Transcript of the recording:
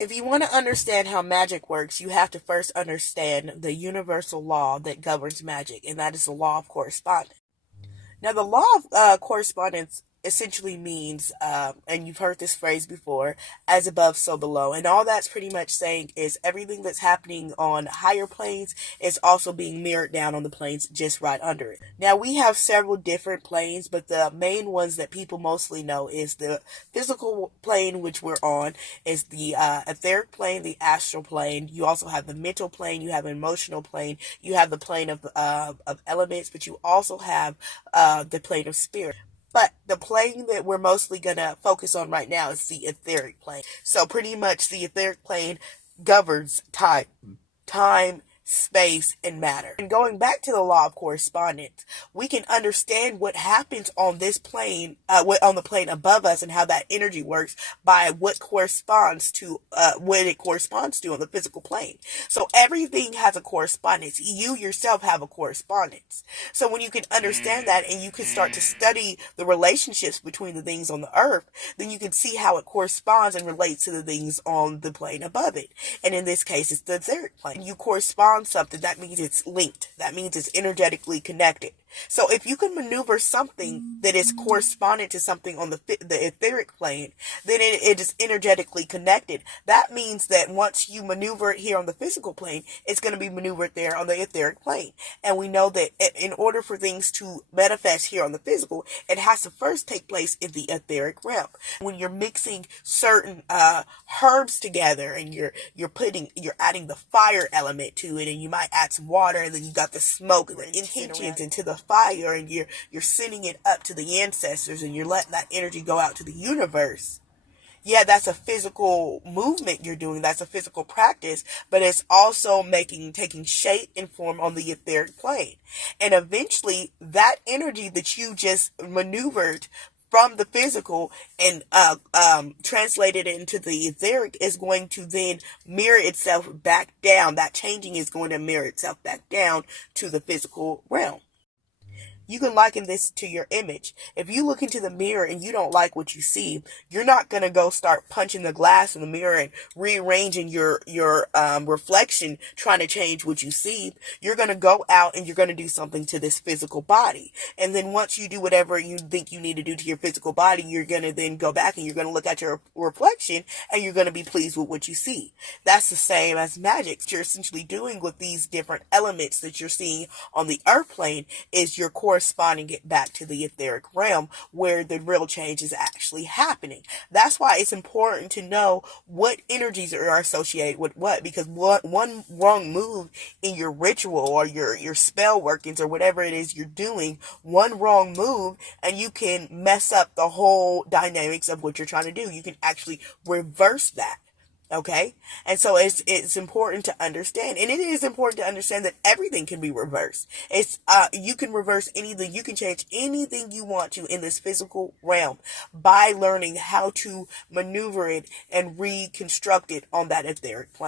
If you want to understand how magic works, you have to first understand the universal law that governs magic, and that is the law of correspondence. Now, the law of correspondence essentially means, and you've heard this phrase before, as above, so below. And all that's pretty much saying is everything that's happening on higher planes is also being mirrored down on the planes just right under it. Now, we have several different planes, but the main ones that people mostly know is the physical plane, which we're on, is the etheric plane, the astral plane. You also have the mental plane, you have an emotional plane, you have the plane of elements, but you also have the plane of spirit. But the plane that we're mostly going to focus on right now is the etheric plane. So pretty much the etheric plane governs time, space, and matter. And going back to the law of correspondence, we can understand what happens on this plane, on the plane above us, and how that energy works by what corresponds to what it corresponds to on the physical plane. So everything has a correspondence. You yourself have a correspondence. So when you can understand that and you can start to study the relationships between the things on the earth, then you can see how it corresponds and relates to the things on the plane above it. And in this case, it's the etheric plane. You correspond something, that means it's linked. That means it's energetically connected. So if you can maneuver something that is correspondent to something on the etheric plane, then it is energetically connected. That means that once you maneuver it here on the physical plane, it's going to be maneuvered there on the etheric plane. And we know that in order for things to manifest here on the physical, it has to first take place in the etheric realm. When you're mixing certain herbs together and you're adding the fire element to it, and you might add some water, and then you got the smoke and the intentions into the fire, and you're sending it up to the ancestors, and you're letting that energy go out to the universe. Yeah, that's a physical movement you're doing. That's a physical practice, but it's also taking shape and form on the etheric plane. And eventually that energy that you just maneuvered from the physical and translated into the etheric is going to then mirror itself back down. That changing is going to mirror itself back down to the physical realm. You can liken this to your image. If you look into the mirror and you don't like what you see, you're not going to go start punching the glass in the mirror and rearranging your reflection, trying to change what you see. You're going to go out and you're going to do something to this physical body. And then once you do whatever you think you need to do to your physical body, you're going to then go back and you're going to look at your reflection and you're going to be pleased with what you see. That's the same as magic. You're essentially doing with these different elements that you're seeing on the earth plane is your corresponding it back to the etheric realm where the real change is actually happening. That's why it's important to know what energies are associated with what, because one wrong move in your ritual or your spell workings or whatever it is you're doing, one wrong move and you can mess up the whole dynamics of what you're trying to do. You can actually reverse that. Okay. And so it's important to understand, and it is important to understand that everything can be reversed. You can reverse anything. You can change anything you want to in this physical realm by learning how to maneuver it and reconstruct it on that etheric plane.